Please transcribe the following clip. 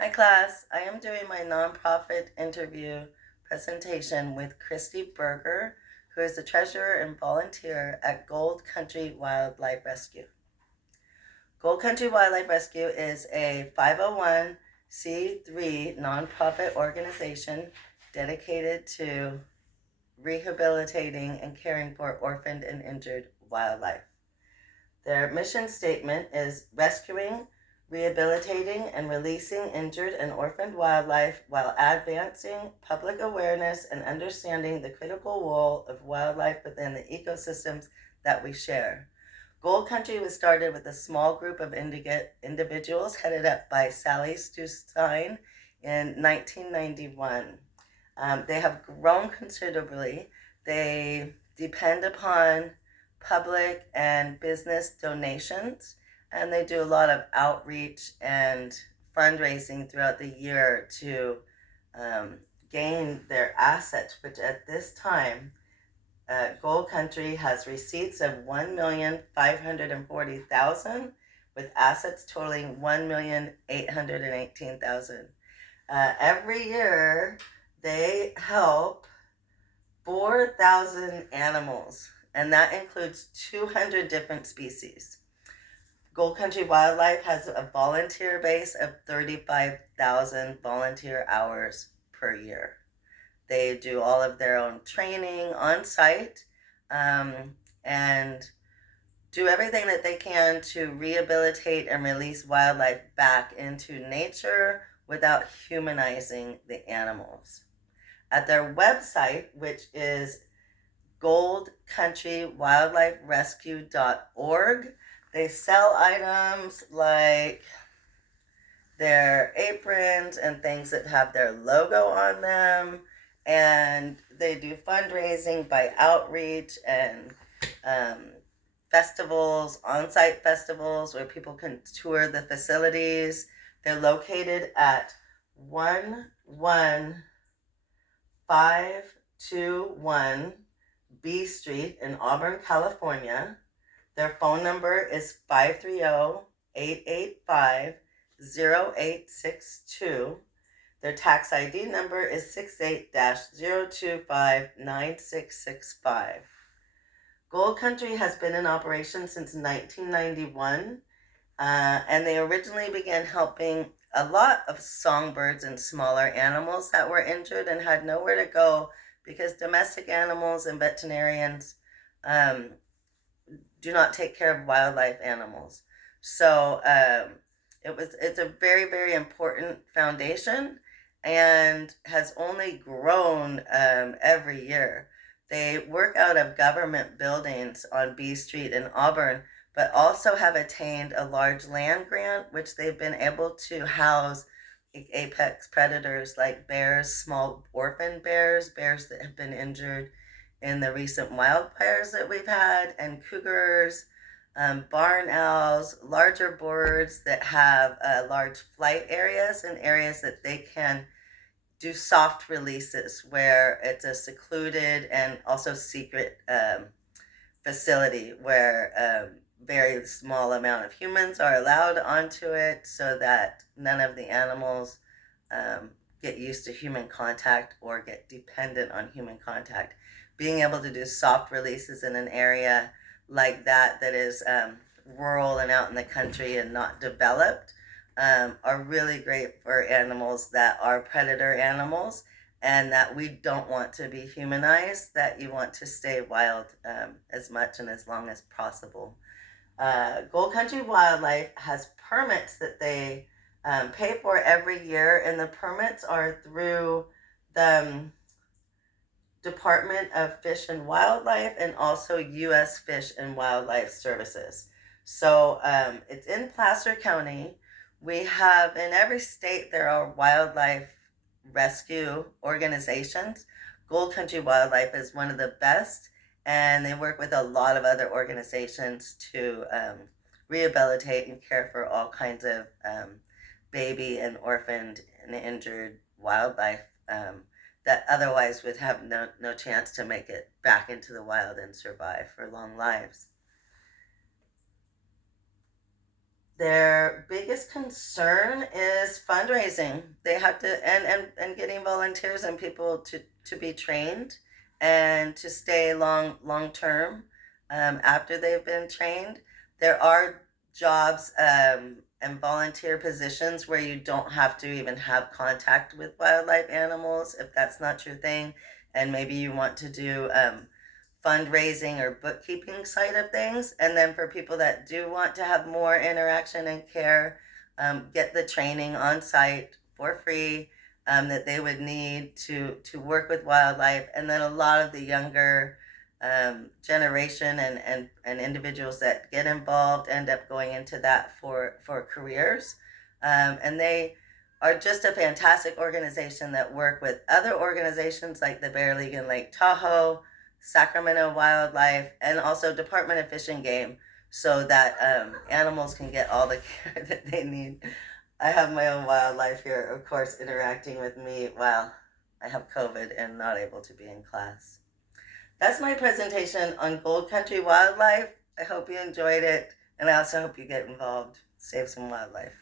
Hi class, I am doing my nonprofit interview presentation with Christy Berger, who is the treasurer and volunteer at Gold Country Wildlife Rescue. Gold Country Wildlife Rescue is a 501c3 nonprofit organization dedicated to rehabilitating and caring for orphaned and injured wildlife. Their mission statement is rescuing, rehabilitating, and releasing injured and orphaned wildlife while advancing public awareness and understanding the critical role of wildlife within the ecosystems that we share. Gold Country was started with a small group of individuals headed up by Sally Stein in 1991. They have grown considerably. They depend upon public and business donations, and they do a lot of outreach and fundraising throughout the year to gain their assets, which at this time, Gold Country has receipts of $1,540,000 with assets totaling $1,818,000. Every year, they help 4,000 animals, and that includes 200 different species. Gold Country Wildlife has a volunteer base of 35,000 volunteer hours per year. They do all of their own training on site and do everything that they can to rehabilitate and release wildlife back into nature without humanizing the animals. At their website, which is goldcountrywildliferescue.org, they sell items like their aprons and things that have their logo on them, and they do fundraising by outreach and festivals, on-site festivals where people can tour the facilities. They're located at 11521 B Street in Auburn, California. Their phone number is 530-885-0862. Their tax ID number is 68-025-9665. Gold Country has been in operation since 1991, and they originally began helping a lot of songbirds and smaller animals that were injured and had nowhere to go because domestic animals and veterinarians do not take care of wildlife animals. So it's a very, very important foundation and has only grown every year. They work out of government buildings on B Street in Auburn, but also have attained a large land grant, which they've been able to house apex predators like bears, small orphan bears that have been injured in the recent wildfires that we've had, and cougars, barn owls, larger birds that have large flight areas and areas that they can do soft releases where it's a secluded and also secret facility where very small amount of humans are allowed onto it so that none of the animals get used to human contact or get dependent on human contact. Being able to do soft releases in an area like that is rural and out in the country and not developed are really great for animals that are predator animals and that we don't want to be humanized, that you want to stay wild as much and as long as possible. Gold Country Wildlife has permits that they pay for every year, and the permits are through the Department of Fish and Wildlife and also U.S. Fish and Wildlife Services. So it's in Placer County. We have, in every state, there are wildlife rescue organizations. Gold Country Wildlife is one of the best, and they work with a lot of other organizations to rehabilitate and care for all kinds of baby and orphaned and injured wildlife that otherwise would have no chance to make it back into the wild and survive for long lives. Their biggest concern is fundraising. They have to and getting volunteers and people to be trained and to stay long term after they've been trained. There are jobs and volunteer positions where you don't have to even have contact with wildlife animals if that's not your thing, and maybe you want to do fundraising or bookkeeping side of things. And then for people that do want to have more interaction and care, get the training on site for free that they would need to work with wildlife. And then a lot of the younger generation and individuals that get involved end up going into that for careers. And they are just a fantastic organization that work with other organizations like the Bear League in Lake Tahoe, Sacramento Wildlife, and also Department of Fish and Game, so that animals can get all the care that they need. I have my own wildlife here, of course, interacting with me while I have COVID and not able to be in class. That's my presentation on Gold Country Wildlife. I hope you enjoyed it, and I also hope you get involved. Save some wildlife.